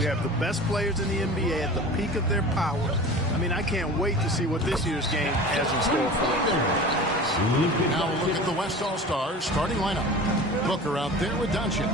We have the best players in the NBA at the peak of their powers. I mean, I can't wait to see what this year's game has in store for us. Now we'll look at the West All-Stars starting lineup. Booker out there with Doncic.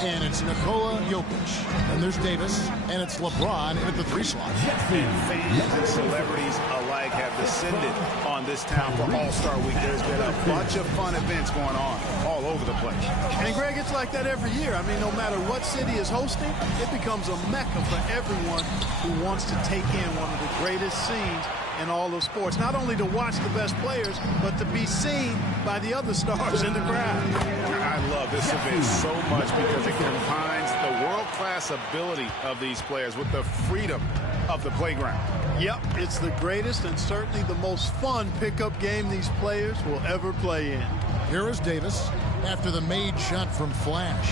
And it's Nikola Jokic. And there's Davis. And it's LeBron at the 3 slot. And fans and celebrities alike have descended on this town for All-Star Week. There's been a bunch of fun events going on all over the place. And, Greg, it's like that every year. I mean, no matter what city is hosting, it becomes a mecca for everyone who wants to take in one of the greatest scenes in all of sports. Not only to watch the best players, but to be seen by the other stars in the crowd. I love this event so much because it combines the world-class ability of these players with the freedom of the playground. Yep, it's the greatest and certainly the most fun pickup game these players will ever play in. Here is Davis after the made shot from Flash.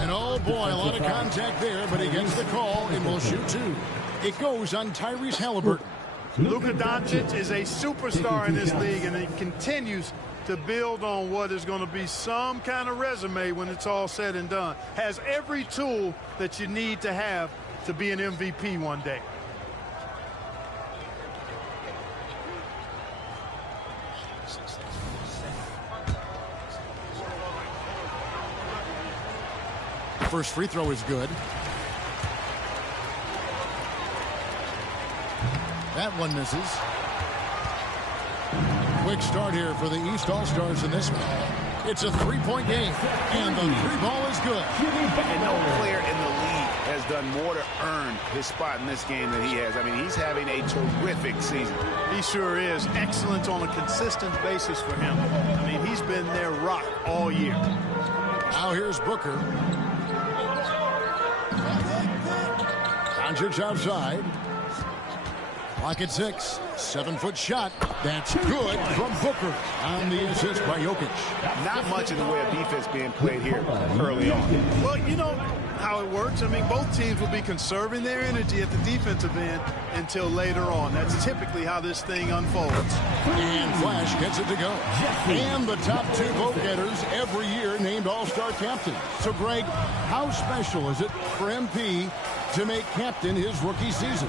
And oh boy, a lot of contact there, but he gets the call and will shoot 2. It goes on Tyrese Halliburton. Luka Doncic is a superstar in this league, and he continues to build on what is going to be some kind of resume when it's all said and done. Has every tool that you need to have to be an MVP one day. First free throw is good. That one misses. Quick start here for the East All-Stars in this one. It's a 3-point game, and the 3 ball is good. And no player in the league has done more to earn his spot in this game than he has. I mean, he's having a terrific season. He sure is. Excellent on a consistent basis for him. I mean, he's been their rock all year. Now here's Booker. Doncic outside. Clock at 6. 7-foot shot. That's good from Booker on the assist by Jokic. Not much in the way of defense being played here early on. Well, you know how it works. I mean, both teams will be conserving their energy at the defensive end until later on. That's typically how this thing unfolds. And Flash gets it to go. And the top 2 vote-getters every year named All-Star captain. So, Greg, how special is it for MP to make captain his rookie season?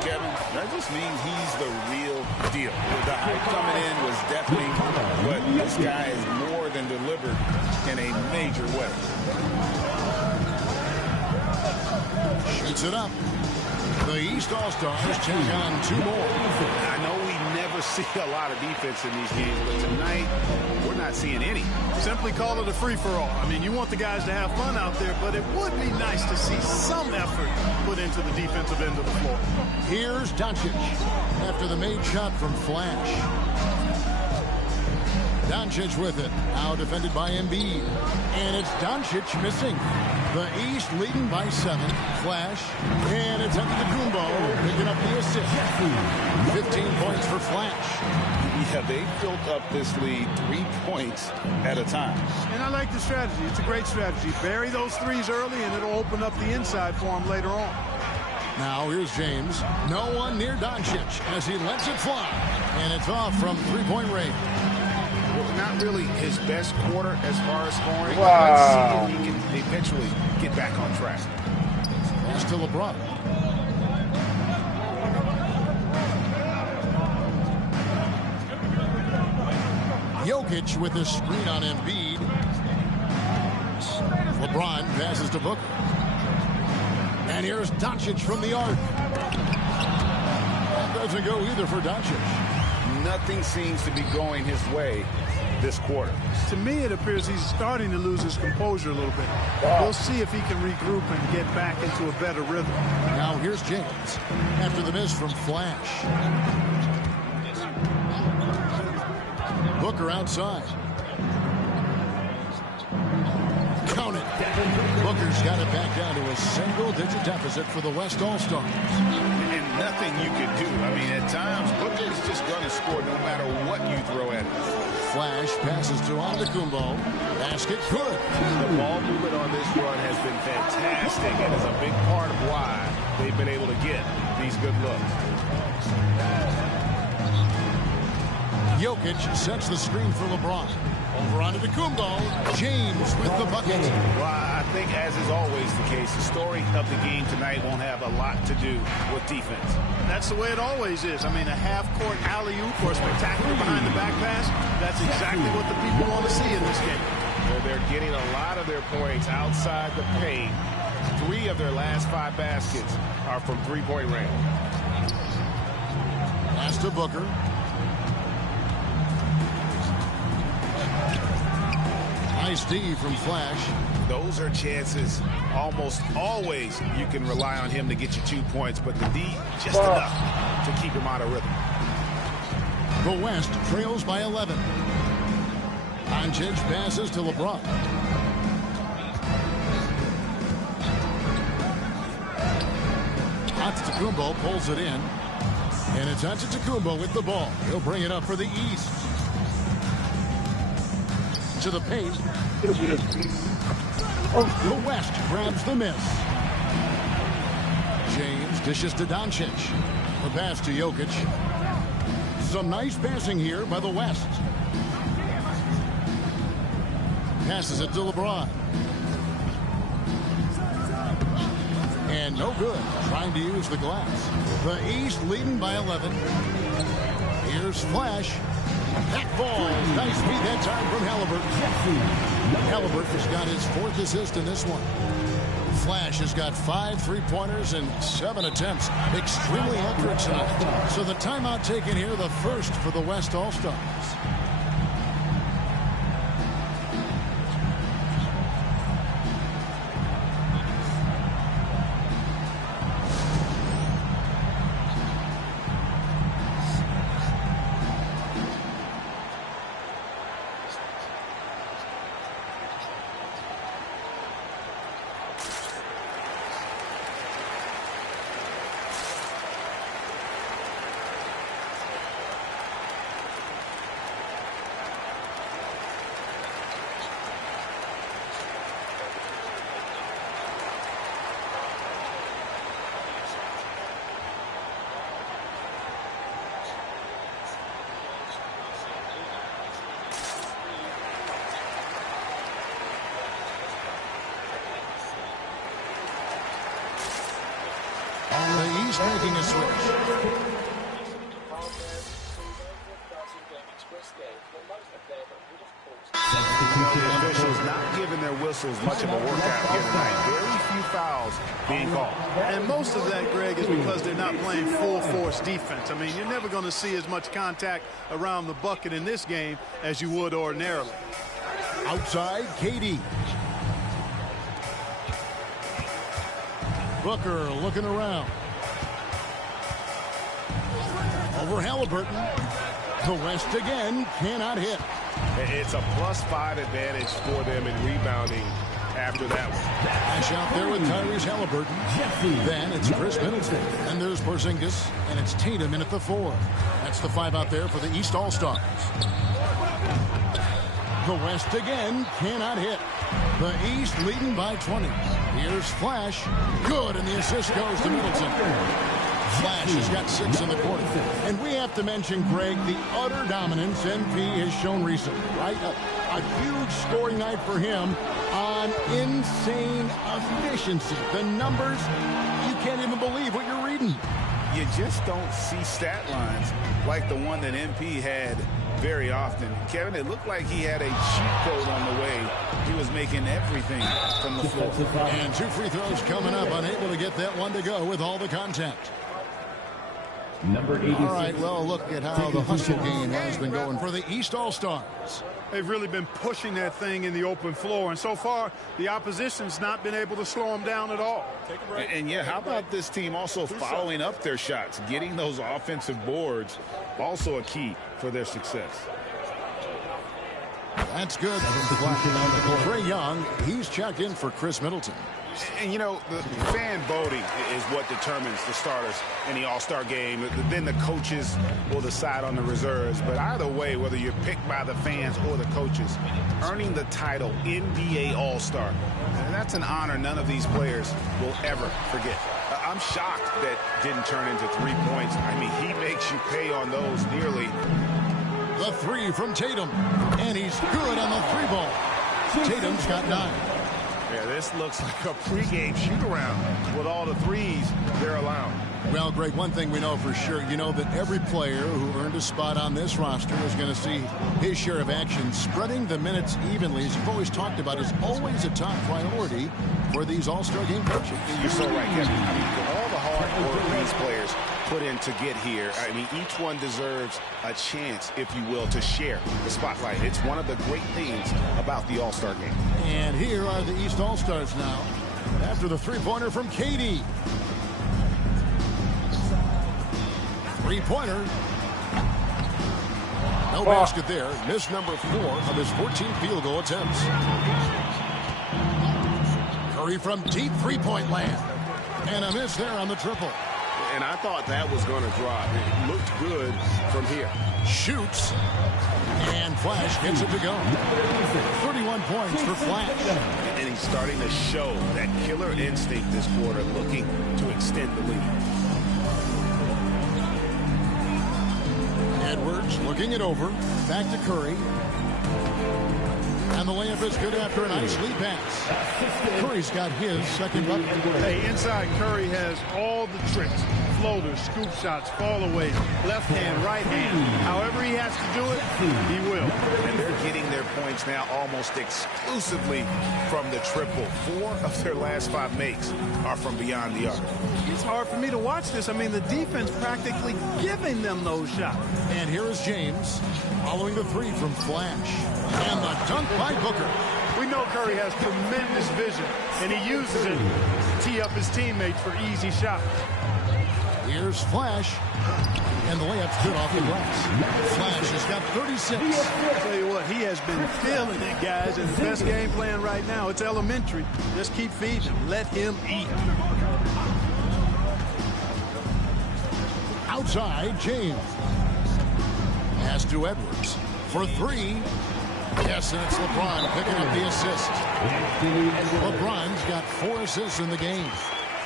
Kevin, that just means he's the real deal. The hype coming in was deafening, but this guy is more than delivered in a major way. Shoots it up. The East All-Stars take on 2 more. I know we never see a lot of defense in these games, but tonight we're not seeing any. Simply call it a free-for-all. I mean, you want the guys to have fun out there, but it would be nice to see some effort put into the defensive end of the floor. Here's Doncic after the made shot from Flash. Doncic with it. Now defended by Embiid. And it's Doncic missing. The East leading by 7. Flash. And it's Antetokounmpo picking up the assist. 15 points for Flash. Yeah, they built up this lead 3 points at a time. And I like the strategy. It's a great strategy. Bury those threes early, and it'll open up the inside for him later on. Now here's James. No one near Doncic as he lets it fly. And it's off from 3-point range. Not really his best quarter as far as scoring. Wow. Let's see if he can eventually get back on track. Pass to LeBron. Jokic with the screen on Embiid. LeBron passes to Booker. And here's Doncic from the arc. That doesn't go either for Doncic. Nothing seems to be going his way this quarter. To me, it appears he's starting to lose his composure a little bit. We'll see if he can regroup and get back into a better rhythm. Now here's James after the miss from Flash. Booker outside. Count it. Booker's got it back down to a single-digit deficit for the West All-Stars. And nothing you can do. I mean, at times, Booker's just going to score no matter what you throw at him. Flash passes to Antetokounmpo. Basket good. The ball movement on this run has been fantastic and is a big part of why they've been able to get these good looks. Jokic sets the screen for LeBron. Over Antetokounmpo. James with the bucket. Well, I think, as is always the case, the story of the game tonight won't have a lot to do with defense. That's the way it always is. I mean, a half-court alley-oop or a spectacular behind-the-back pass, that's exactly what the people want to see in this game. Well, they're getting a lot of their points outside the paint. 3 of their last 5 baskets are from three-point range. Pass to Booker. Nice D from Flash. Those are chances almost always you can rely on him to get you 2 points, but the D just enough to keep him out of rhythm. The West trails by 11. Doncic passes to LeBron. Antetokounmpo pulls it in. And it's Antetokounmpo with the ball. He'll bring it up for the East. To the paint. The West grabs the miss. James dishes to Doncic. The pass to Jokic. Some nice passing here by the West. Passes it to LeBron. And no good. Trying to use the glass. The East leading by 11. Here's Flash. That falls. Nice feed that time from Halliburton. Halliburton has got his 4th assist in this one. Flash has got 5 3-pointers and 7 attempts. Extremely accurate tonight. So the timeout taken here, the first for the West All-Stars. The East making a switch. The officials not giving their whistles much of a workout here tonight. Very few fouls being called. And most of that, Greg, is because they're not playing full-force defense. I mean, you're never going to see as much contact around the bucket in this game as you would ordinarily. Outside, KD. Booker looking around. Over Halliburton. The West again cannot hit. It's a +5 advantage for them in rebounding after that one. Dash out there with Tyrese Halliburton. Then it's Chris Middleton. And there's Porzingis. And it's Tatum in at the 4. That's the 5 out there for the East All-Stars. The West again cannot hit. The East leading by 20. Here's Flash. Good, and the assist goes to Middleton. Flash has got 6 in the quarter. And we have to mention, Greg, the utter dominance MP has shown recently, right? A huge scoring night for him on insane efficiency. The numbers, you can't even believe what you're reading. You just don't see stat lines like the one that MP had very often. Kevin, it looked like he had a cheat code on the way. He was making everything from the floor. And 2 free throws coming up, unable to get that one to go with all the contact. Number 86. All right, well, look at how the hustle game has been going for the East All-Stars. They've really been pushing that thing in the open floor, and so far the opposition's not been able to slow them down at all. And yeah, how about this team also following up their shots, getting those offensive boards, also a key for their success. That's good. Trae Young, he's checked in for Chris Middleton. And, you know, the fan voting is what determines the starters in the All-Star game. Then the coaches will decide on the reserves. But either way, whether you're picked by the fans or the coaches, earning the title NBA All-Star, that's an honor none of these players will ever forget. I'm shocked that didn't turn into 3 points. I mean, he makes you pay on those nearly. The 3 from Tatum. And he's good on the 3 ball. Tatum's got 9. Yeah, this looks like a pregame shoot-around with all the threes they're allowing. Well, Greg, one thing we know for sure, you know that every player who earned a spot on this roster is going to see his share of action. Spreading the minutes evenly, as you've always talked about, is always a top priority for these All-Star game coaches. You're so right, Kevin. I mean, for all the hard work these players put in to get here, I mean, each one deserves a chance, if you will, to share the spotlight. It's one of the great things about the All-Star game. And here are the East All-Stars now after the three-pointer from Katie. Three-pointer. No basket there. Missed number 4 of his 14 field goal attempts. Curry from deep three-point land. And a miss there on the triple. And I thought that was going to drop. It looked good from here. Shoots. And Flash gets it to go. 31 points for Flash. And he's starting to show that killer instinct this quarter, looking to extend the lead. Edwards looking it over. Back to Curry. And the layup is good after a nice lead pass. Curry's got his second bucket. Hey, inside Curry has all the tricks. Floaters, scoop shots, fall away, left hand, right hand. However he has to do it, he will. And they're getting their points now almost exclusively from the triple. 4 of their last 5 makes are from beyond the arc. It's hard for me to watch this. I mean, the defense practically giving them those shots. And here is James following the three from Flash. And the dunk by Booker. We know Curry has tremendous vision, and he uses it to tee up his teammates for easy shots. Here's Flash. And the layup's good off the glass. Flash has got 36. I'll tell you what, he has been feeling it, guys. And the best game plan right now, it's elementary. Just keep feeding him. Let him eat. Outside, James. Pass to Edwards for 3. Yes, and it's LeBron picking up the assist. LeBron's got 4 assists in the game.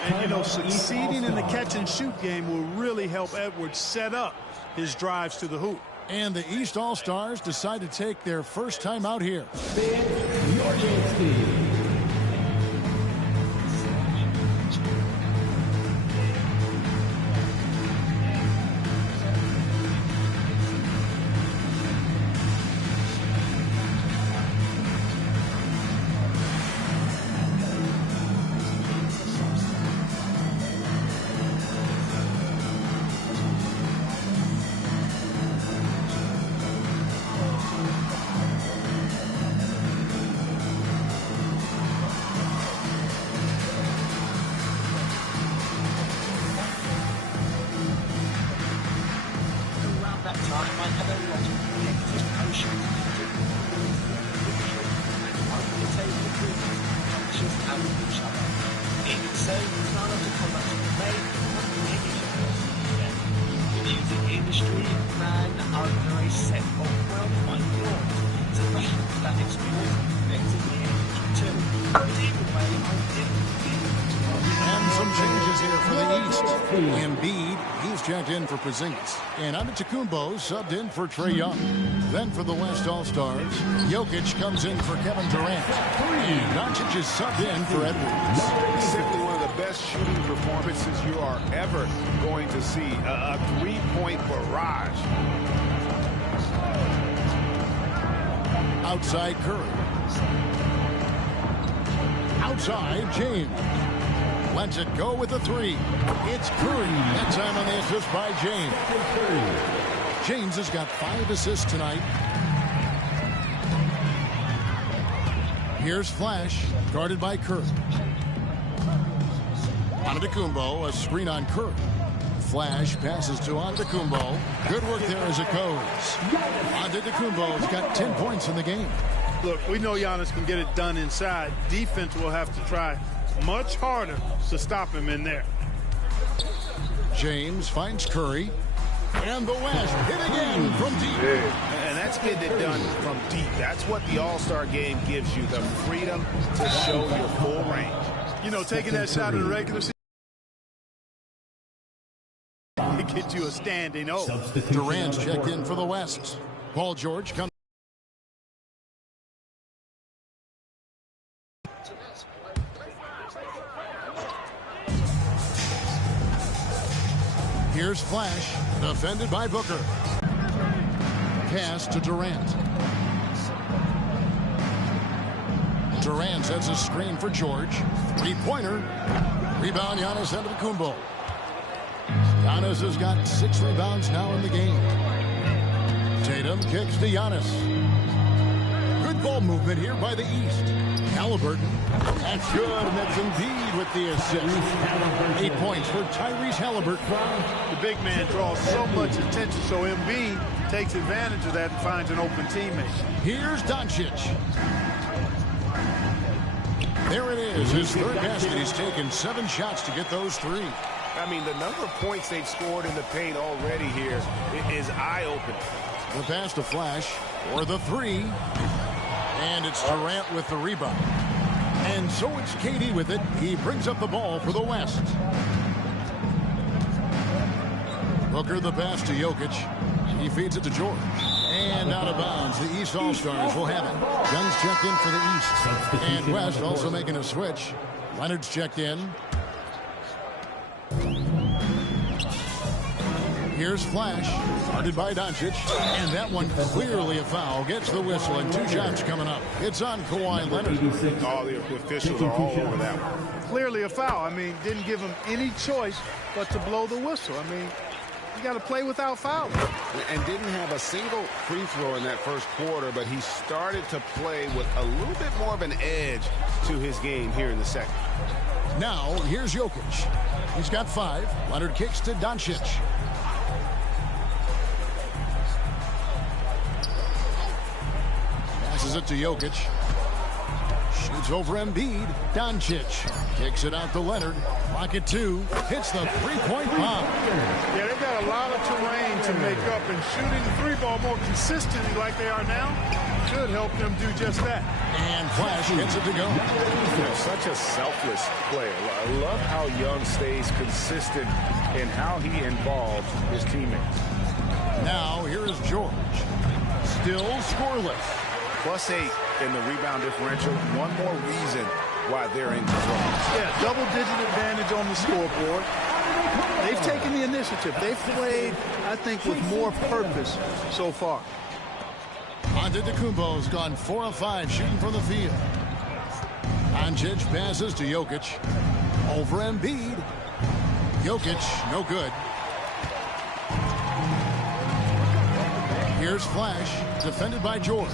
And, you know, succeeding in the catch-and-shoot game will really help Edwards set up his drives to the hoop. And the East All-Stars decide to take their first time out here. In for Porzingis. And Antetokounmpo subbed in for Trae Young. Then for the West All-Stars, Jokic comes in for Kevin Durant. And Doncic is subbed in for Edwards. Simply one of the best shooting performances you are ever going to see. A three-point barrage. Outside Curry. Outside James. Lets it go with the 3. It's Curry. That time on the assist by James. James has got 5 assists tonight. Here's Flash, guarded by Curry. Antetokounmpo, a screen on Curry. Flash passes to Antetokounmpo. Good work there as it goes. Antetokounmpo's got 10 points in the game. Look, we know Giannis can get it done inside. Defense will have to try much harder to stop him in there. James finds Curry. And the West hit again from deep. And that's getting it done from deep. That's what the All-Star game gives you, the freedom to show your full range. You know, taking that shot in the regular season, it gets you a standing O. Durant's checked in for the West. Paul George comes. Here's Flash, defended by Booker. Pass to Durant. Durant sets a screen for George. Three-pointer. Rebound, Giannis Antetokounmpo. Giannis has got 6 rebounds now in the game. Tatum kicks to Giannis. Good ball movement here by the East. Halliburton. That's good, and that's Embiid with the assist. 8 points for Tyrese Halliburton. The big man draws so much attention, so Embiid takes advantage of that and finds an open teammate. Here's Doncic. There it is, his third basket. He's taken 7 shots to get those 3. I mean, the number of points they've scored in the paint already here is eye-opening. The pass to Flash for the 3. And it's Durant with the rebound. And so it's KD with it. He brings up the ball for the West. Booker the pass to Jokic. He feeds it to George. And out of bounds. The East All-Stars will have it. Young's checked in for the East. And West also making a switch. Leonard's checked in. Here's Flash, guarded by Doncic, and that one clearly a foul. Gets the whistle, and 2 shots coming up. It's on Kawhi Leonard. All the officials are all over that one. Clearly a foul. I mean, didn't give him any choice but to blow the whistle. I mean, you got to play without fouling. And didn't have a single free throw in that first quarter, but he started to play with a little bit more of an edge to his game here in the second. Now, here's Jokic. He's got 5. Leonard kicks to Doncic. Passes it to Jokic. Shoots over Embiid. Doncic kicks it out to Leonard. Clock at 2. Hits the 3-point bomb. Yeah, they've got a lot of terrain to make up, and shooting the 3-ball more consistently like they are now should help them do just that. And Flash gets it to go. You know, such a selfless player. I love how Young stays consistent in how he involves his teammates. Now, here is George. Still scoreless. +8 in the rebound differential. One more reason why they're in control. Yeah, double-digit advantage on the scoreboard. They've taken the initiative. They've played, I think, with more purpose so far. Antetokounmpo's gone 4 of 5 shooting from the field. Doncic passes to Jokic. Over Embiid. Jokic, no good. Here's Flash, defended by George.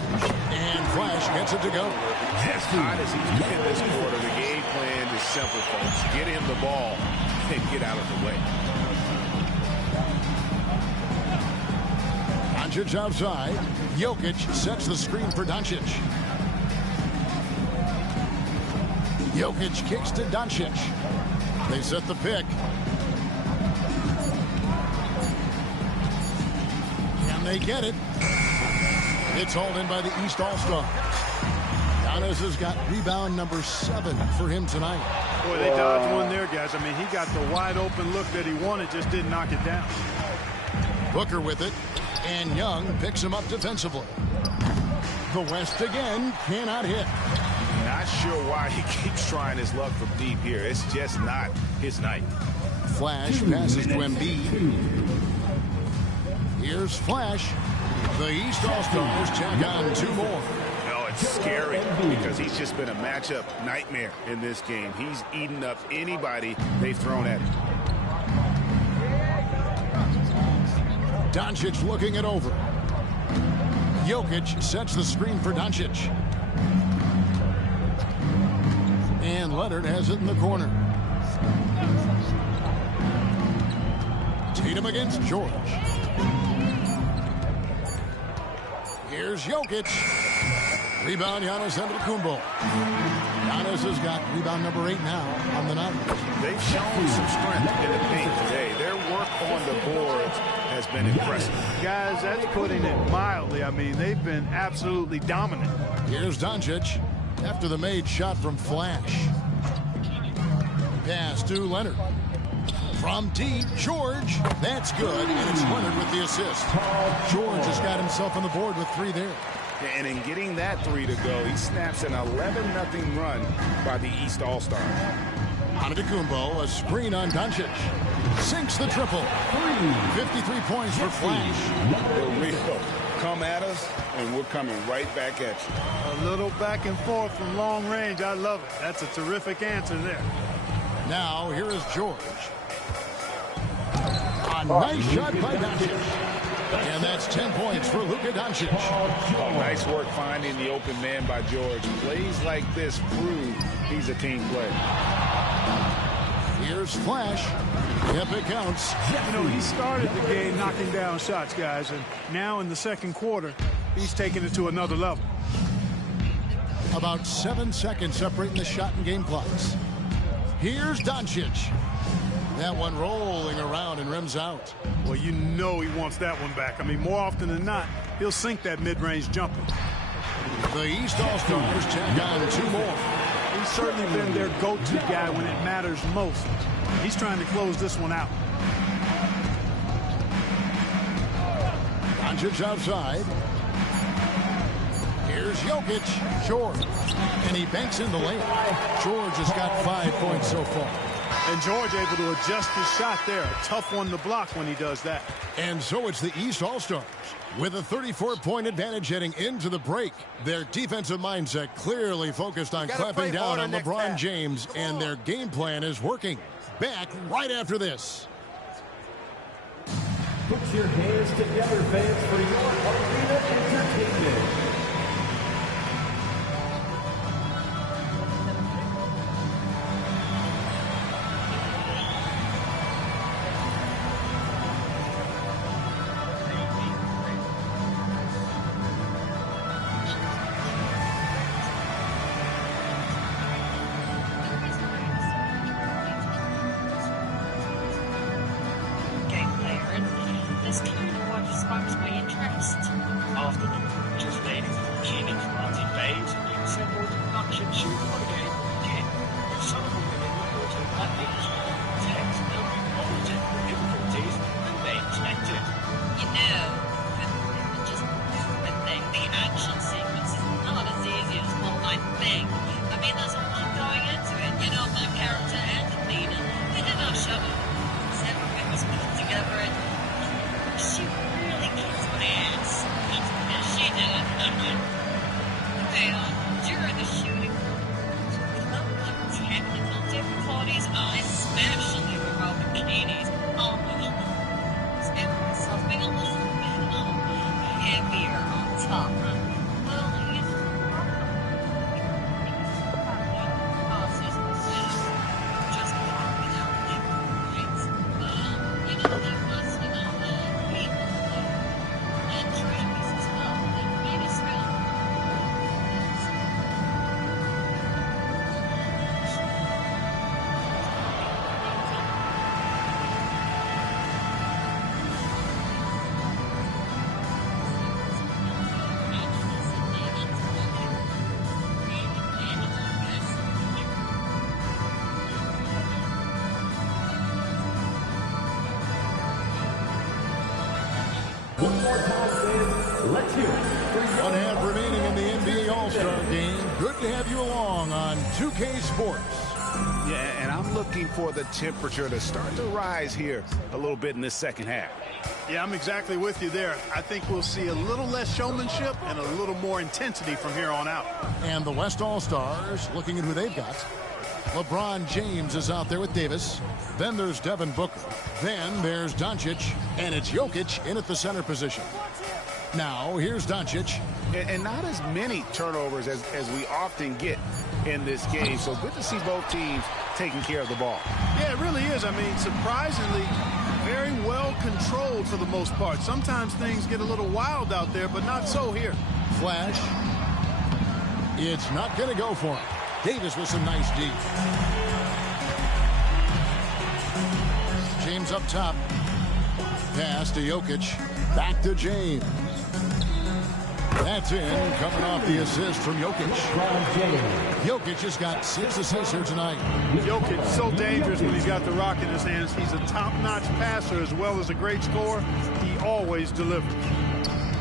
And Flash gets it to go. As hot as he's been this quarter, the game plan is simple, folks. Get him the ball and get out of the way. Doncic outside. Jokic sets the screen for Doncic. Jokic kicks to Doncic. They set the pick. And they get it. It's hauled in by the East All-Stars. Giannis has got rebound number 7 for him tonight. Boy, they dodged one there, guys. I mean, he got the wide-open look that he wanted, just didn't knock it down. Booker with it. And Young picks him up defensively. The West again cannot hit. Not sure why he keeps trying his luck from deep here. It's just not his night. Flash passes to Embiid. Here's Flash. The East All-Stars check on 2 more. No, it's scary because he's just been a matchup nightmare in this game. He's eaten up anybody they've thrown at him. Doncic looking it over. Jokic sets the screen for Doncic. And Leonard has it in the corner. Tatum against George. Here's Jokic. Rebound, Giannis Antetokounmpo. Giannis has got rebound number 8 now on the night. They've shown some strength in the paint today. Their work on the boards has been impressive. Guys, that's putting it mildly. I mean, they've been absolutely dominant. Here's Doncic after the made shot from Flash. Pass to Leonard. From deep, George. That's good, and it's Leonard with the assist. George has got himself on the board with 3 there. And in getting that 3 to go, he snaps an 11-0 run by the East All-Stars. Antetokounmpo, a screen on Doncic. Sinks the triple. 53 points for Flash. For real. Come at us, and we're coming right back at you. A little back and forth from long range. I love it. That's a terrific answer there. Now, here is George. A nice shot by Doncic. And that's 10 points for Luka Doncic. Oh, nice work finding the open man by George. Plays like this prove he's a team player. Here's Flash. Yep, it counts. You know, he started the game knocking down shots, guys, and now in the second quarter, he's taking it to another level. About 7 seconds separating the shot and game clocks. Here's Doncic. That one rolling around and rims out. Well, you know he wants that one back. I mean, more often than not, he'll sink that mid-range jumper. The East All-Stars tack on 2 more. He's certainly been their go-to guy when it matters most. He's trying to close this one out. Doncic outside. Here's Jokic. George. And he banks in the lane. George has got 5 points so far. And George able to adjust his shot there. A tough one to block when he does that. And so it's the East All-Stars with a 34-point advantage heading into the break. Their defensive mindset clearly focused on clamping down on LeBron James, and their game plan is working. Back right after this. Put your hands together, fans, for your arena entertainment. One more time, fans. Let's hear it. 1 half remaining in the NBA All-Star game. Good to have you along on 2K Sports. Yeah, and I'm looking for the temperature to start to rise here a little bit in this second half. Yeah, I'm exactly with you there. I think we'll see a little less showmanship and a little more intensity from here on out. And the West All-Stars, looking at who they've got. LeBron James is out there with Davis. Then there's Devin Booker. Then there's Doncic. And it's Jokic in at the center position. Now, here's Doncic. And not as many turnovers as we often get in this game. So good to see both teams taking care of the ball. Yeah, it really is. I mean, surprisingly, very well controlled for the most part. Sometimes things get a little wild out there, but not so here. Flash. It's not going to go for him. Davis with some nice D. James up top. Pass to Jokic. Back to James. That's in, coming off the assist from Jokic. Jokic has got 6 assists here tonight. Jokic so dangerous when he's got the rock in his hands. He's a top-notch passer as well as a great scorer. He always delivers.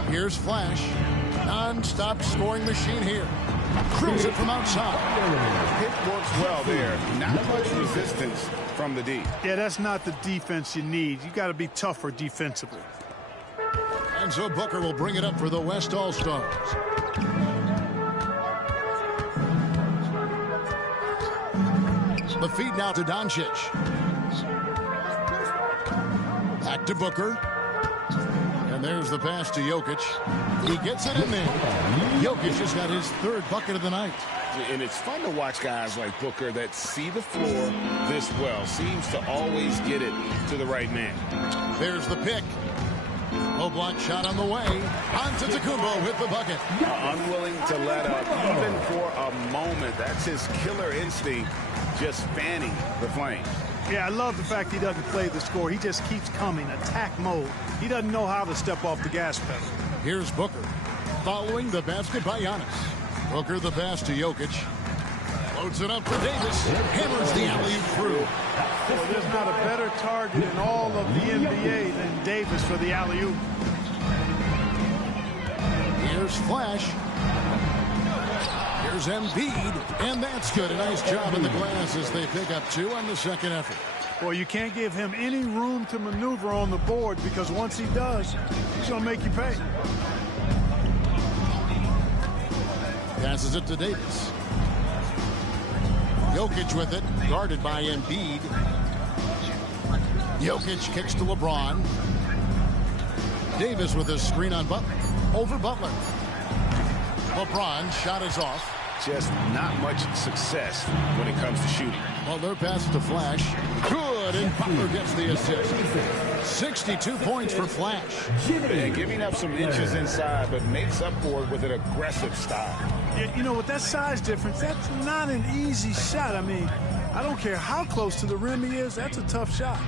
Here's Flash. Non-stop scoring machine here. Cruise it from outside. It works well there. Not much resistance from the D. Yeah, that's not the defense you need. You got to be tougher defensively. And so Booker will bring it up for the West All-Stars. The feed now to Doncic. Back to Booker. And there's the pass to Jokic. He gets it in there. Jokic has got his third bucket of the night. And it's fun to watch guys like Booker that see the floor this well. Seems to always get it to the right man. There's the pick. Low block shot on the way. Antetokounmpo with the bucket. Unwilling to let up even for a moment. That's his killer instinct, just fanning the flames. Yeah, I love the fact he doesn't play the score. He just keeps coming, attack mode. He doesn't know how to step off the gas pedal. Here's Booker. Following the basket by Giannis. Booker the pass to Jokic. Loads it up for Davis. Hammers the alley-oop through. Well, there's not a better target in all of the NBA than Davis for the alley-oop. Here's Flash. Here's Embiid. And that's good. A nice job in the glass as they pick up 2 on the second effort. Well, you can't give him any room to maneuver on the board because once he does, he's going to make you pay. Passes it to Davis. Jokic with it, guarded by Embiid. Jokic kicks to LeBron. Davis with a screen on Butler. Over Butler. LeBron shot is off. Just not much success when it comes to shooting. Well, their pass to Flash. Good, and Butler gets the assist. 62 points for Flash. And giving up some inches inside, but makes up for it with an aggressive style. You know, with that size difference, that's not an easy shot. I mean, I don't care how close to the rim he is, that's a tough shot.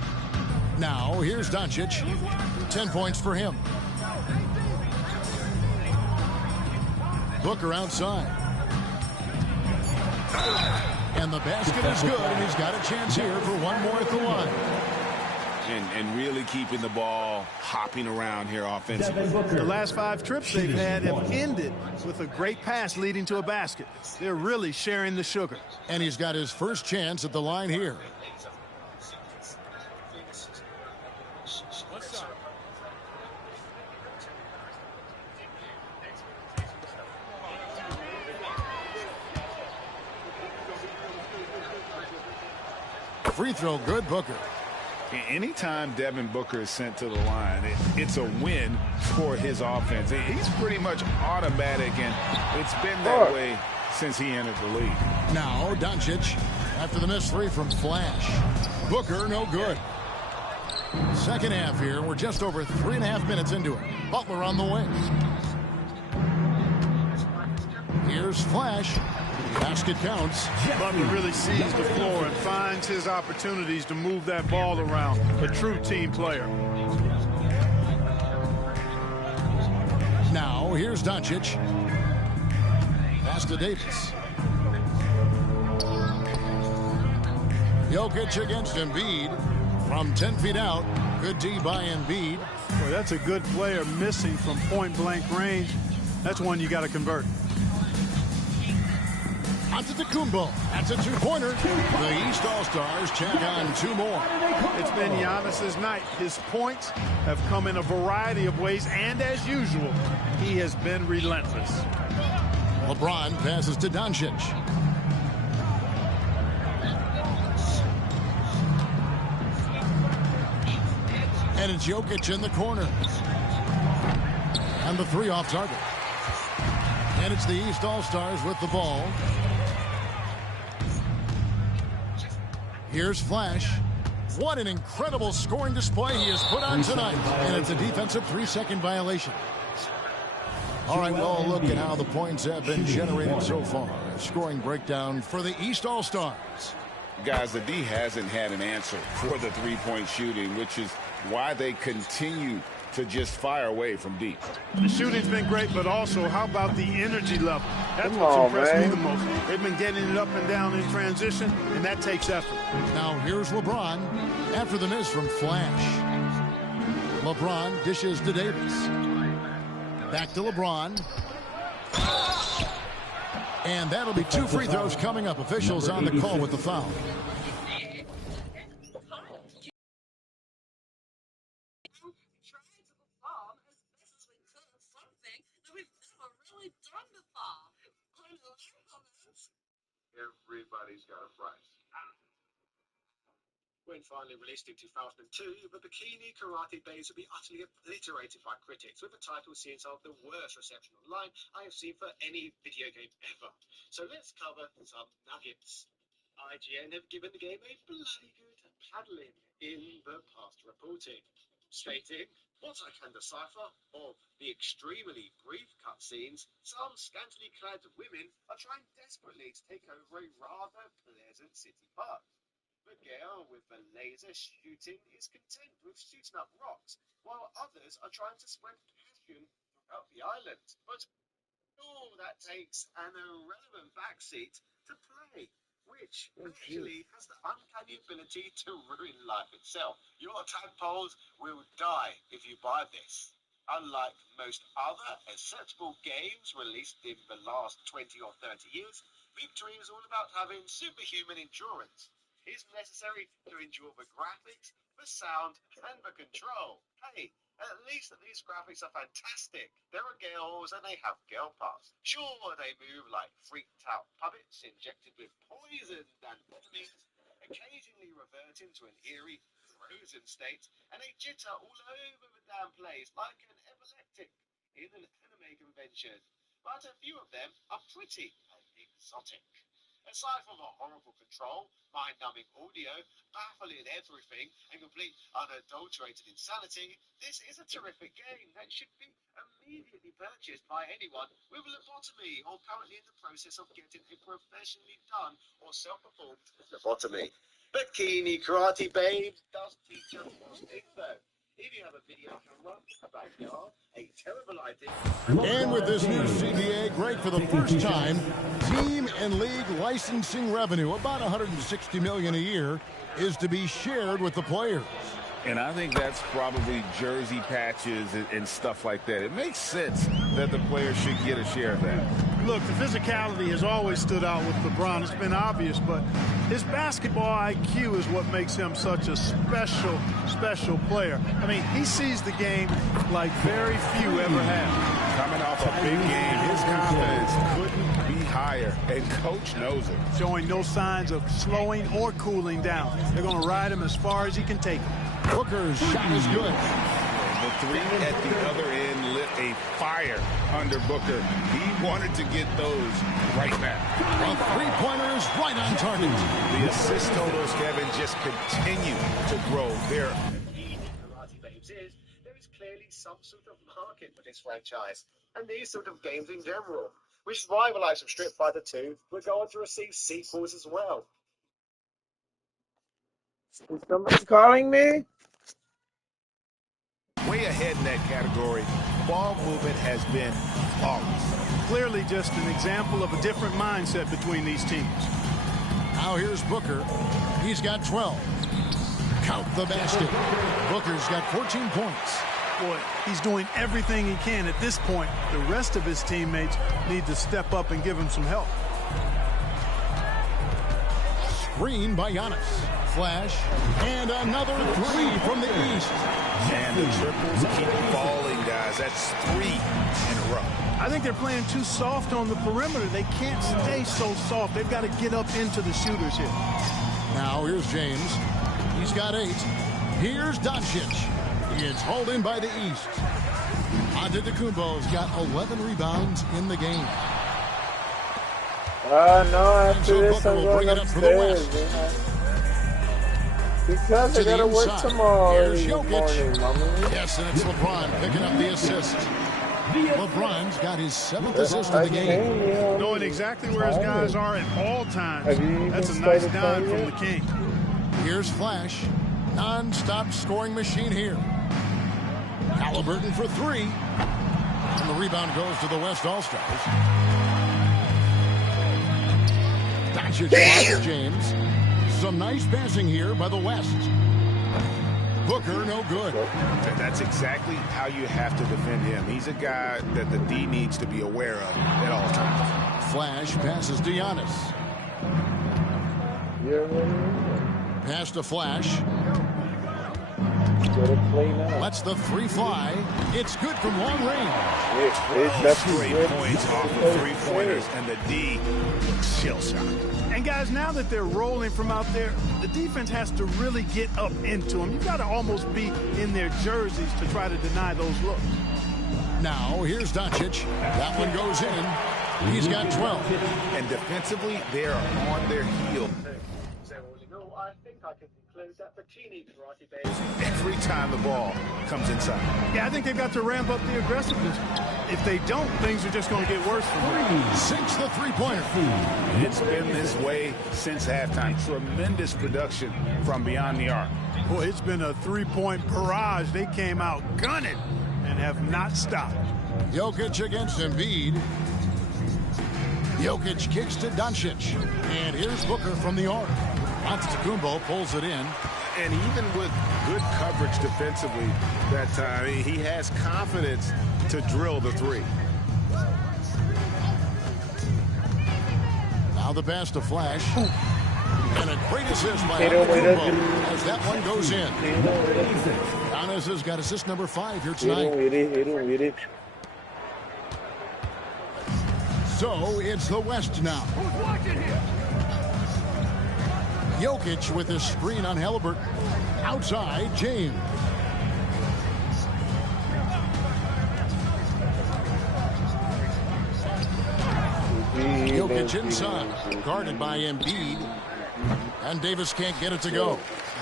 Now, here's Doncic. 10 points for him. Booker outside. And the basket is good, and he's got a chance here for one more at the line. And really keeping the ball hopping around here offensively. The last 5 trips they've had have ended with a great pass leading to a basket. They're really sharing the sugar. And he's got his first chance at the line here. Free throw good, Booker. Anytime Devin Booker is sent to the line, it's a win for his offense. He's pretty much automatic, and it's been that way since he entered the league. Now, Doncic, after the missed 3 from Flash. Booker, no good. Second half here. We're just over 3.5 minutes into it. Butler on the wing. Here's Flash. Basket counts. Butler really sees the floor and finds his opportunities to move that ball around. A true team player. Now, here's Doncic. Pass to Davis. Jokic against Embiid. From 10 feet out. Good D by Embiid. Boy, that's a good player missing from point-blank range. That's one you got to convert. Antetokounmpo. That's a 2-pointer. The East All-Stars check on 2 more. It's been Giannis's night. His points have come in a variety of ways, and as usual, he has been relentless. LeBron passes to Doncic. And it's Jokic in the corner. And the 3 off target. And it's the East All-Stars with the ball. Here's Flash. What an incredible scoring display he has put on tonight. And it's a defensive 3-second violation. All right, well, look at how the points have been generated so far. Scoring breakdown for the East All-Stars. Guys, the D hasn't had an answer for the 3-point shooting, which is why they continue to just fire away from deep. The shooting's been great, but also how about the energy level? That's what's impressed me the most. They've been getting it up and down in transition, and that takes effort. Now here's LeBron after the miss from Flash. LeBron dishes to Davis. Back to LeBron. And that'll be 2 free throws coming up. Officials on the call with the foul. Everybody's got a price. When finally released in 2002, the bikini karate babes would be utterly obliterated by critics, with the title seeing some of the worst reception online I have seen for any video game ever. So let's cover some nuggets. IGN have given the game a bloody good paddling in the past reporting, stating, what I can decipher of the extremely brief cutscenes, some scantily clad women are trying desperately to take over a rather pleasant city park. The girl with the laser shooting is content with shooting up rocks, while others are trying to spread passion throughout the island. But all that takes an irrelevant backseat to play, which actually has the uncanny ability to ruin life itself. Your tadpoles will die if you buy this. Unlike most other acceptable games released in the last 20 or 30 years, Victory is all about having superhuman endurance. It's necessary to endure the graphics, the sound, and the control. Hey, at least these graphics are fantastic. There are girls and they have girl parts. Sure, they move like freaked out puppets injected with poison and amphetamines, occasionally revert into an eerie, frozen state, and they jitter all over the damn place like an epileptic in an anime convention. But a few of them are pretty and exotic. Aside from a horrible control, mind-numbing audio, baffling everything, and complete unadulterated insanity, this is a terrific game that should be immediately purchased by anyone with a lobotomy or currently in the process of getting a professionally done or self-performed lobotomy. Bikini Karate Babe does teach us one thing though. If you have a video camera, a backyard, a terrible idea. And with this new CBA, Greg, for the first time, team and league licensing revenue, about $160 million a year, is to be shared with the players. And I think that's probably jersey patches and stuff like that. It makes sense that the players should get a share of that. Look, the physicality has always stood out with LeBron. It's been obvious, but his basketball IQ is what makes him such a special player. I mean, he sees the game like very few ever have. Coming off a big game, his confidence couldn't be higher, and Coach knows it. Showing no signs of slowing or cooling down. They're going to ride him as far as he can take him. Booker's shot is good. The three at the other end lit a fire under Booker. He wanted to get those right back. The three-pointers right on target. The assist totals, Kevin, just continue to grow. There is clearly some sort of market for this franchise and these sort of games in general, which is why the likes of Street Fighter 2 will go on to receive sequels as well. Is somebody calling me? way ahead in that category. Ball movement has been flawless. Clearly just an example of a different mindset between these teams. Now here's Booker. He's got 12. Count the basket. Booker's got 14 points. Boy, he's doing everything he can at this point. The rest of his teammates need to step up and give him some help. Screen by Giannis. Flash. And another three from the east. And the triples keep falling, guys. That's 3 in a row. I think they're playing too soft on the perimeter. They can't stay so soft. They've got to get up into the shooters here. Now here's James. He's got 8. Here's Doncic. It's holding by the east. Antetokounmpo's got 11 rebounds in the game. No, after so this Booker I'm will bring going it up for the west. Because I gotta work tomorrow Here's in the Jokic. morning, mommy. Yes, and it's LeBron picking up the assist. LeBron's got his 7th assist of the game. Knowing exactly where his guys are at all times. That's a nice dime from the King. Here's Flash. Non-stop scoring machine here. Halliburton for 3. And the rebound goes to the West All-Stars. Doncic blocks James. Some nice passing here by the West. Booker, no good. That's exactly how you have to defend him. He's a guy that the D needs to be aware of at all times. Flash passes to Giannis. Pass to Flash. Lets the three fly. It's good from long range. Straight points off of three-pointers, and the D looks shell-shocked. And guys, now that they're rolling from out there, the defense has to really get up into them. You've got to almost be in their jerseys to try to deny those looks. Now, here's Doncic. That one goes in. He's got 12. And defensively, they are on their heel. So, all in all, I think I can conclude that bikini karate base. Every time the ball comes inside. Yeah, I think they've got to ramp up the aggressiveness. If they don't, things are just going to get worse for them. Sinks the three-pointer. It's been this way since halftime. Tremendous production from beyond the arc. Boy, it's been a three-point barrage. They came out gunning and have not stopped. Jokic against Embiid. Jokic kicks to Doncic. And here's Booker from the arc. Antetokounmpo pulls it in. And even with good coverage defensively that time, he has confidence to drill the three. Now the pass to Flash. And a great assist by Antetokounmpo as that one goes in. Giannis has got assist number 5 here tonight. So it's the West now. Jokic with his screen on Halliburton. Outside, James. Jokic inside, guarded by Embiid. And Davis can't get it to go.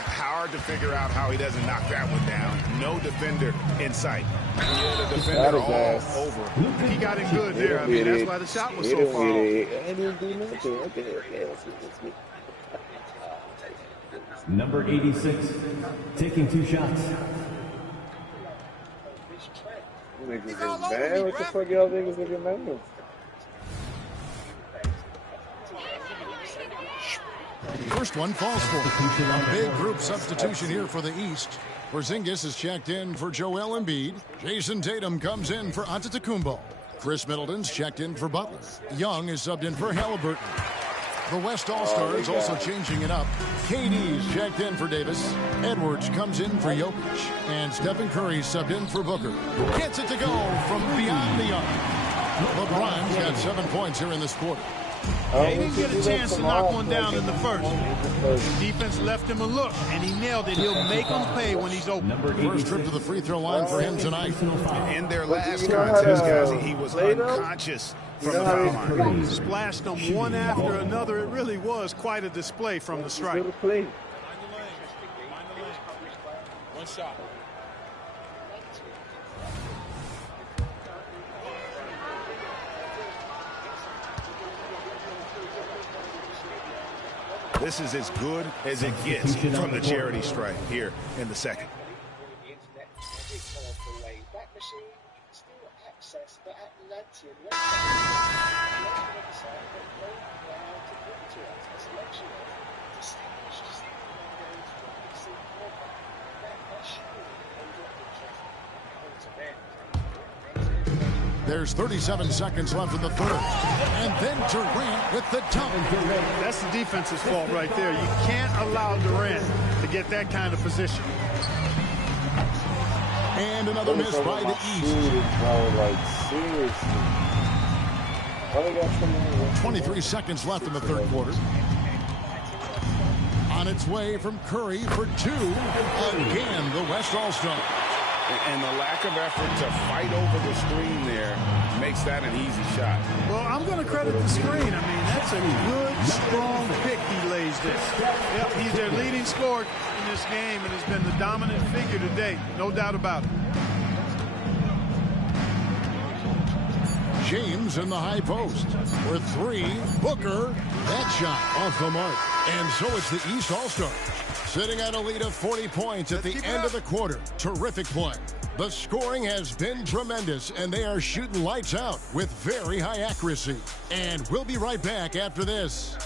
Hard to figure out how he doesn't knock that one down. No defender in sight. Yeah, the defender all over. He got it good there. I mean, that's why the shot was so far off. Number 86, taking 2 shots. Niggas mad? What the fuck y'all niggas looking mad? First one falls for him. A big group substitution here for the East. Porzingis is checked in for Joel Embiid. Jason Tatum comes in for Antetokounmpo. Chris Middleton's checked in for Butler. Young is subbed in for Halliburton. The West All-Stars also changing it up. KD's checked in for Davis. Edwards comes in for Jokic. And Stephen Curry subbed in for Booker. Gets it to go from beyond the arc. LeBron's got 7 points here in this quarter. He didn't get a chance to knock one down in the first. The defense left him a look, and he nailed it. He'll make him pay when he's open. First trip to the free throw line for him tonight. In their last contest, guys, he was unconscious from the foul line. Splashed them one after another. It really was quite a display from the strike. One shot. This is as good as it gets from the charity strike here in the second. There's 37 seconds left in the third. And then Durant with the dunk. That's the defense's fault right there. You can't allow Durant to get that kind of position. And another miss by the East. Seriously. 23 seconds left in the third quarter. On its way from Curry for 2. Again, the West All-Star. And the lack of effort to fight over the screen there makes that an easy shot. Well, I'm going to credit the screen. I mean, that's a good, strong pick he lays there. Yep, he's their leading scorer in this game and has been the dominant figure today. No doubt about it. James in the high post for 3. Booker, that shot off the mark. And so it's the East All-Star. Sitting at a lead of 40 points at the end of the quarter. Terrific play. The scoring has been tremendous, and they are shooting lights out with very high accuracy. And we'll be right back after this.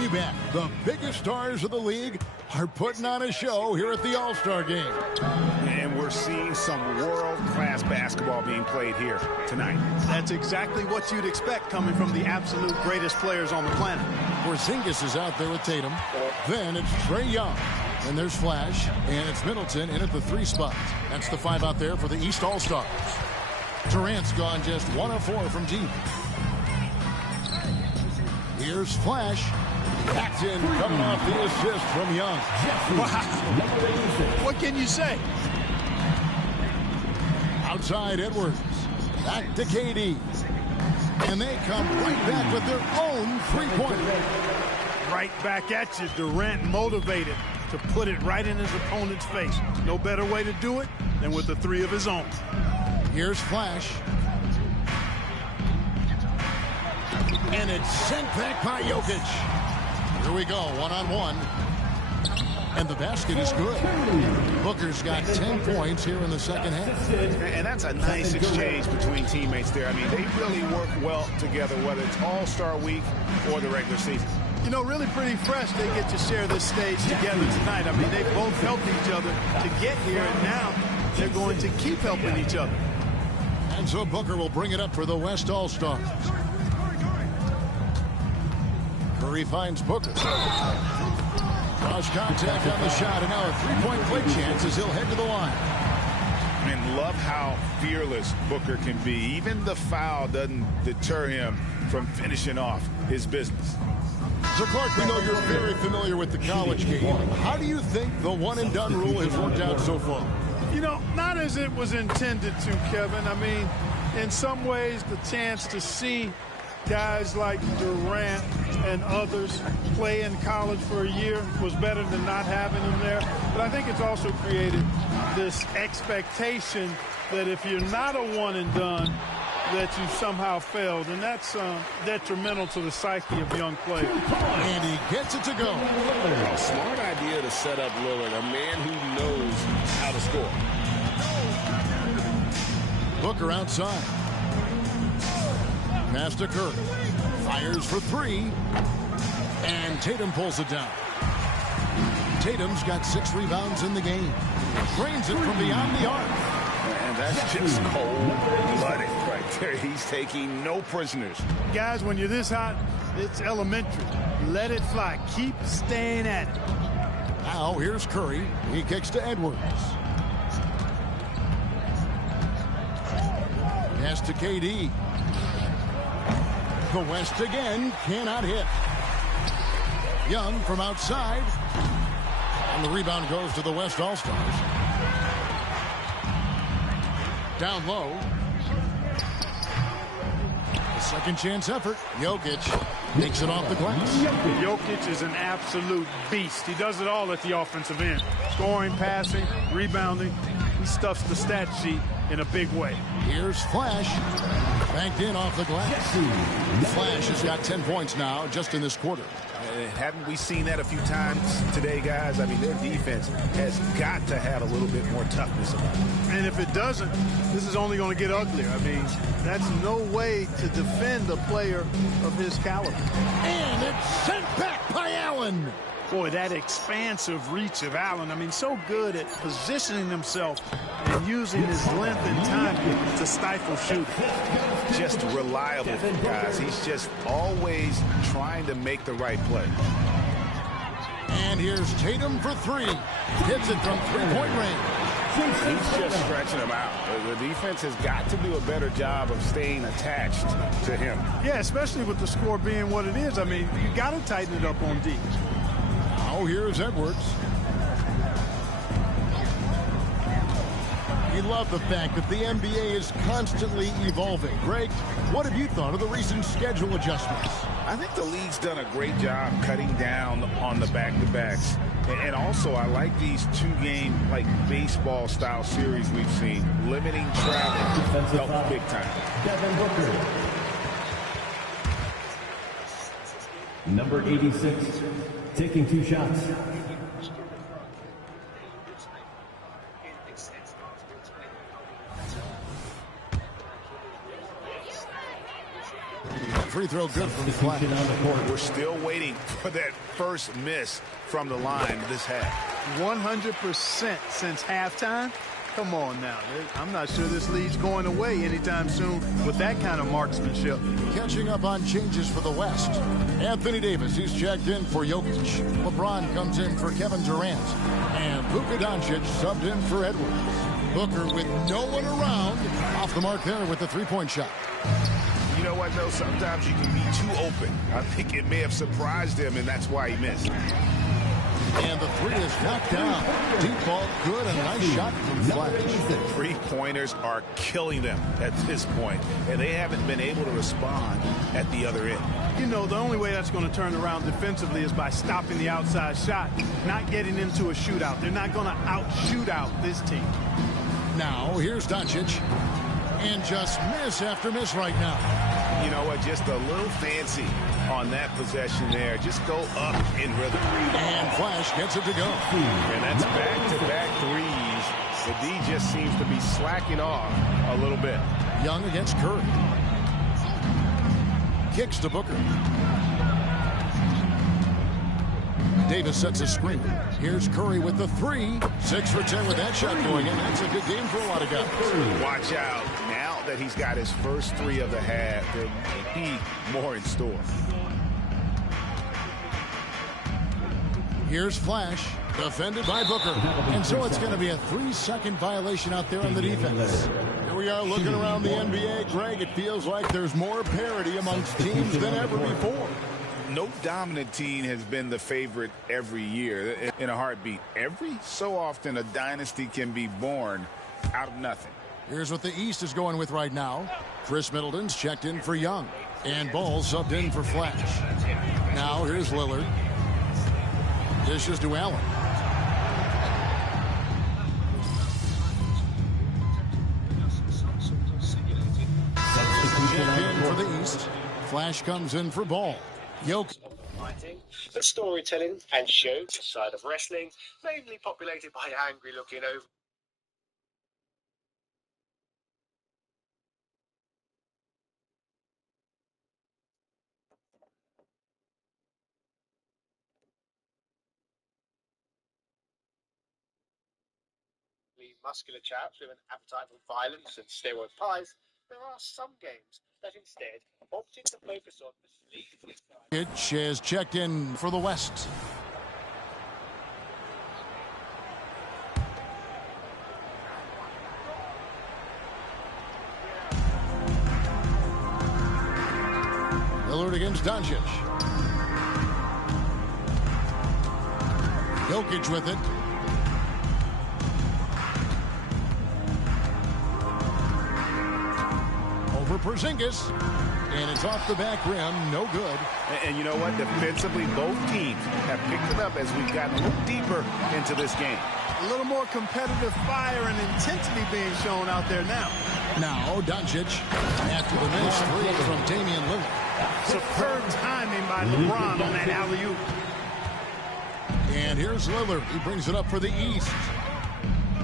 welcome you back. The biggest stars of the league are putting on a show here at the All-Star Game. And we're seeing some world-class basketball being played here tonight. That's exactly what you'd expect coming from the absolute greatest players on the planet. Porzingis is out there with Tatum. Then it's Trae Young. And there's Flash. And it's Middleton in at the 3 spot. That's the 5 out there for the East All-Stars. Durant's gone just 1 of 4 from deep. Here's Flash. Paxton coming off the assist from Young. Wow. What can you say? Outside Edwards. Back to KD. And they come right back with their own three-pointer. Right back at you. Durant motivated to put it right in his opponent's face. No better way to do it than with the 3 of his own. Here's Flash. And it's sent back by Jokic. Here we go, one-on-one. And the basket is good. Booker's got 10 points here in the second half. And that's a nice exchange between teammates there. I mean, they really work well together, whether it's All-Star Week or the regular season. You know, really pretty fresh they get to share this stage together tonight. I mean, they both helped each other to get here, and now they're going to keep helping each other. And so Booker will bring it up for the West All-Stars. Curry finds Booker. Cross contact on the shot, and now a three-point play chance as he'll head to the line. And love how fearless Booker can be. Even the foul doesn't deter him from finishing off his business. So, Clark, we know you're very familiar with the college game. How do you think the one-and-done rule has worked out so far? You know, not as it was intended to, Kevin. I mean, in some ways, the chance to see guys like Durant and others play in college for a year was better than not having them there. But I think it's also created this expectation that if you're not a one-and-done, that you somehow failed, and that's detrimental to the psyche of young players. And he gets it to go. A smart idea to set up Lillard, a man who knows how to score. Booker outside. Pass to Curry. Fires for 3. And Tatum pulls it down. Tatum's got 6 rebounds in the game. Drains it from beyond the arc. And that's just cold-blooded right there. He's taking no prisoners. Guys, when you're this hot, it's elementary. Let it fly. Keep staying at it. Now here's Curry. He kicks to Edwards. Pass to KD. The West again cannot hit. Young from outside. And the rebound goes to the West All-Stars. Down low. A second chance effort. Jokic takes it off the glass. Jokic is an absolute beast. He does it all at the offensive end. Scoring, passing, rebounding. He stuffs the stat sheet in a big way. Here's Flash. Banked in off the glass. Flash has got 10 points now just in this quarter. Haven't we seen that a few times today, guys? I mean, their defense has got to have a little bit more toughness about it. And if it doesn't, this is only going to get uglier. I mean, that's no way to defend a player of his caliber. And it's sent back by Allen. Boy, that expansive reach of Allen. I mean, so good at positioning himself and using his length and time to stifle shooting. Just reliable, guys. He's just always trying to make the right play. And here's Tatum for 3. Hits it from three-point range. He's just stretching him out. The defense has got to do a better job of staying attached to him. Yeah, especially with the score being what it is. I mean, you got to tighten it up on D. Now here's Edwards. We love the fact that the NBA is constantly evolving. Greg, what have you thought of the recent schedule adjustments? I think the league's done a great job cutting down on the back-to-backs. And also, I like these 2-game, like, baseball-style series we've seen. Limiting travel helped big time. Devin Booker. Number 86, taking 2 shots. free throw good from Flash. We're still waiting for that first miss from the line this half. 100% since halftime. Come on now. I'm not sure this lead's going away anytime soon with that kind of marksmanship. Catching up on changes for the West. Anthony Davis, he's checked in for Jokic. LeBron comes in for Kevin Durant. And Luka Doncic subbed in for Edwards. Booker with no one around. Off the mark there with the three-point shot. You know what, though? Sometimes you can be too open. I think it may have surprised him, and that's why he missed. And the three is knocked down. Deep ball, good, and nice shot from Flash. Three-pointers are killing them at this point, and they haven't been able to respond at the other end. You know, the only way that's going to turn around defensively is by stopping the outside shot, not getting into a shootout. They're not going to out-shoot out this team. Now, here's Doncic. And just miss after miss right now. You know what? Just a little fancy on that possession there. Just go up in rhythm. And Flash gets it to go. And that's back-to-back threes. The D just seems to be slacking off a little bit. Young against Curry. Kicks to Booker. Davis sets a screen. Here's Curry with the three. 6 for 10 with that shot going in. That's a good game for a lot of guys. Watch out. Now that he's got his first three of the half, there may be more in store. Here's Flash, defended by Booker. And so it's going to be a 3-second violation out there on the defense. Here we are looking around the NBA. Greg, it feels like there's more parity amongst teams than ever before. No dominant team has been the favorite every year in a heartbeat. Every so often a dynasty can be born out of nothing. Here's what the East is going with right now. Chris Middleton's checked in for Young. And Ball subbed in for Flash. Now here's Lillard. Dishes to Allen. Checked in for the East. Flash comes in for Ball. Jokic. Fighting, but storytelling and show side of wrestling, mainly populated by angry-looking over. Muscular chaps with an appetite for violence and steroid pies. There are some games that instead opted to focus on the sleeve. Jokic is checked in for the West. Lillard against Doncic. Jokic with it. For Porzingis, and it's off the back rim, no good. And you know what? Defensively, both teams have picked it up as we've gotten a little deeper into this game. A little more competitive fire and intensity being shown out there now. Now, Doncic, after the missed three from Damian Lillard. Superb timing by LeBron on that alley-oop. And here's Lillard. He brings it up for the East.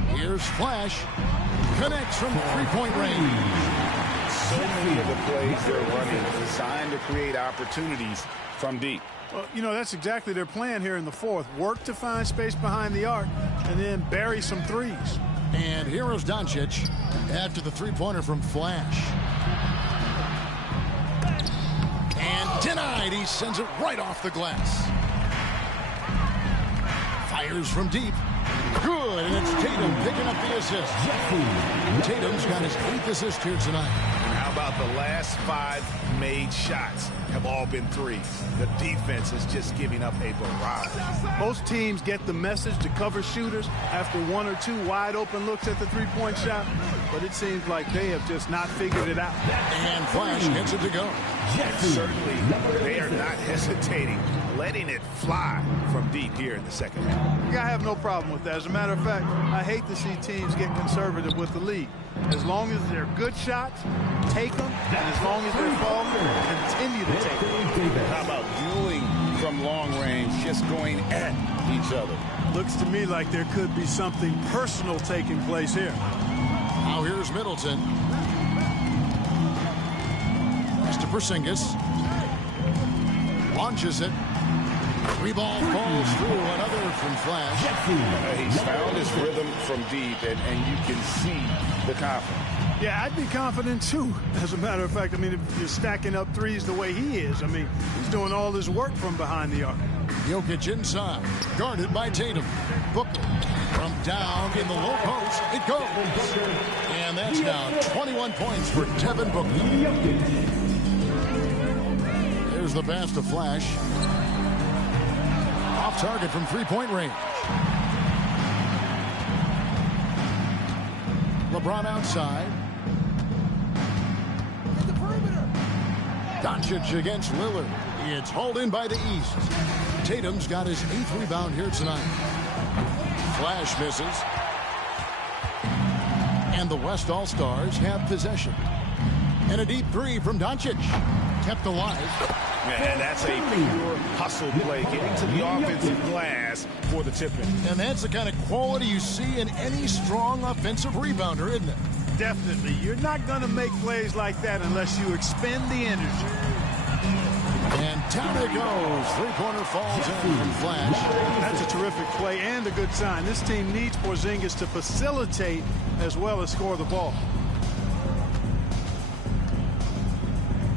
Here's Flash. Connects from three-point range. So many of the plays they're running designed to create opportunities from deep. Well, you know, that's exactly their plan here in the fourth. Work to find space behind the arc and then bury some threes. And here is Doncic after the three-pointer from Flash. And denied. He sends it right off the glass. Fires from deep. Good, and it's Tatum picking up the assist. Tatum's got his 8th assist here tonight. And how about the last 5 made shots have all been threes? The defense is just giving up a barrage. Most teams get the message to cover shooters after 1 or 2 wide open looks at the three-point shot, but it seems like they have just not figured it out. And Flash gets it to go. And certainly, they are not hesitating, letting it fly from deep here in the second half. I have no problem with that. As a matter of fact, I hate to see teams get conservative with the lead. As long as they're good shots, take them. And as long as they're falling, continue to take them. How about dueling from long range, just going at each other? Looks to me like there could be something personal taking place here. Now here's Middleton. Pass to Porzingis. Launches it. Three ball falls through. Another from Flash. He's found his rhythm from deep, and you can see the confidence. Yeah, I'd be confident, too. As a matter of fact, I mean, if you're stacking up threes the way he is, I mean, he's doing all this work from behind the arc. Jokic inside, guarded by Tatum. Booker from down in the low post. It goes. And that's now 21 points for Devin Booker. There's the pass to Flash. Off target from three-point range. LeBron outside. Doncic against Lillard. It's hauled in by the East. Tatum's got his 8th rebound here tonight. Flash misses. And the West All-Stars have possession. And a deep three from Doncic. Kept alive. And that's a pure hustle play, getting to the offensive glass for the tip-in. And that's the kind of quality you see in any strong offensive rebounder, isn't it? Definitely. You're not going to make plays like that unless you expend the energy. And down it goes. Three-pointer falls in from Flash. That's a terrific play and a good sign. This team needs Porzingis to facilitate as well as score the ball.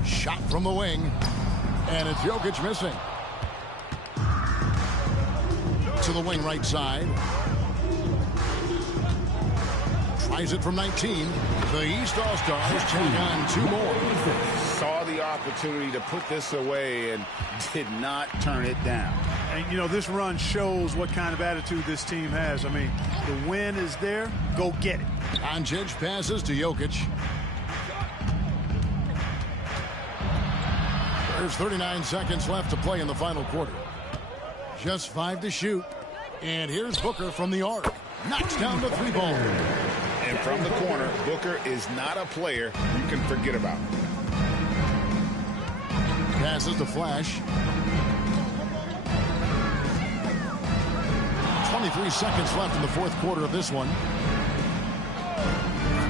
Shot from the wing. And it's Jokic missing. To the wing right side. Tries it from 19. The East All-Stars take on two more. Saw the opportunity to put this away and did not turn it down. And, you know, this run shows what kind of attitude this team has. I mean, the win is there. Go get it. Doncic passes to Jokic. There's 39 seconds left to play in the final quarter. Just 5 to shoot. And here's Booker from the arc. Knocks down the three ball. And from the corner, Booker is not a player you can forget about. Passes to Flash. 23 seconds left in the fourth quarter of this one.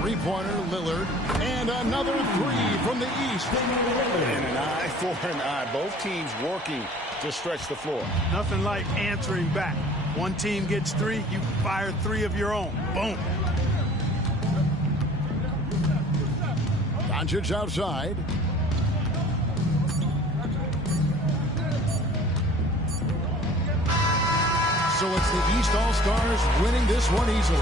Three-pointer, Lillard, and another three from the East. And an eye for an eye. Both teams working to stretch the floor. Nothing like answering back. One team gets three, you fire three of your own. Boom. Doncic outside. So it's the East All-Stars winning this one easily.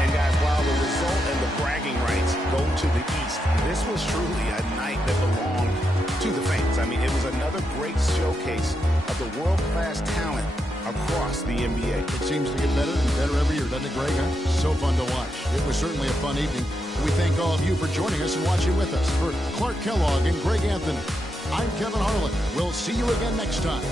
And guys, while the result and the bragging rights go to the East, this was truly a night that belonged to the fans. I mean, it was another great showcase of the world-class talent across the NBA. It seems to get better and better every year, doesn't it, Greg? So fun to watch. It was certainly a fun evening. We thank all of you for joining us and watching with us. For Clark Kellogg and Greg Anthony, I'm Kevin Harlan. We'll see you again next time.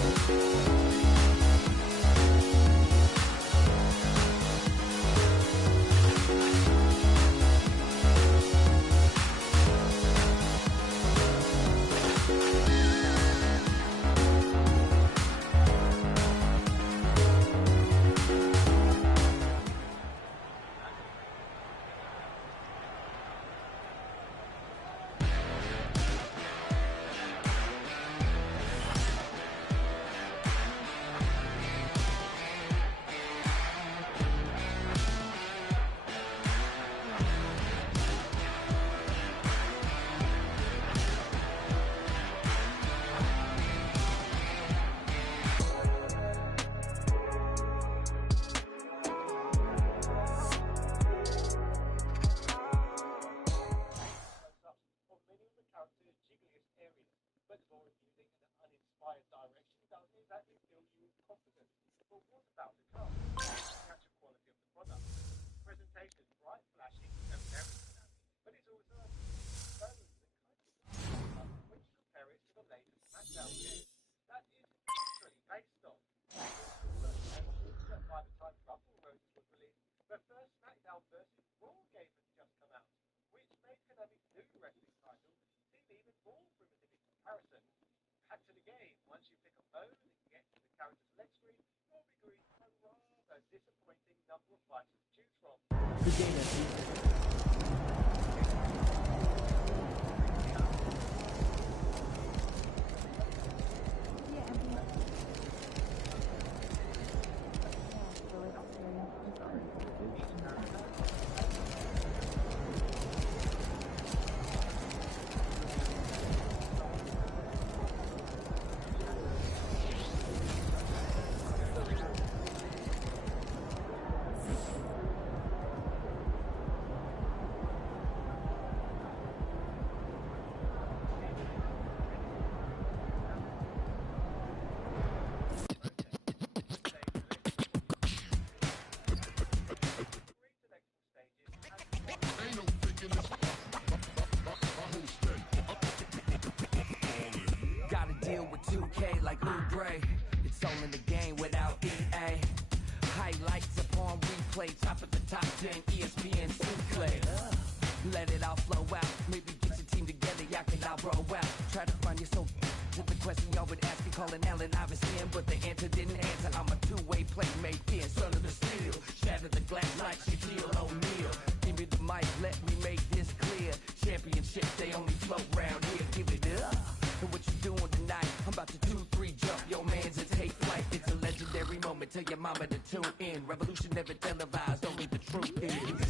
NBA2K like Oubre. It's all in the game without EA. Highlights upon replay, top of the top 10, ESPN Sinclair. Let it all flow out. Maybe get your team together, y'all can all roll out. Try to find your soul to the question y'all would ask me, calling Allen Iverson, but the answer didn't answer. I'm a two-way playmate, being son of the steel. Shatter the glass like Shaquille O'Neal. Give me the mic, let me make this clear. Championships, they only float round here. Give it up. And what you doing tonight? I'm about to 2-3 jump your mans and take flight. It's a legendary moment. Tell your mama to tune in. Revolution never televised. Only the truth is.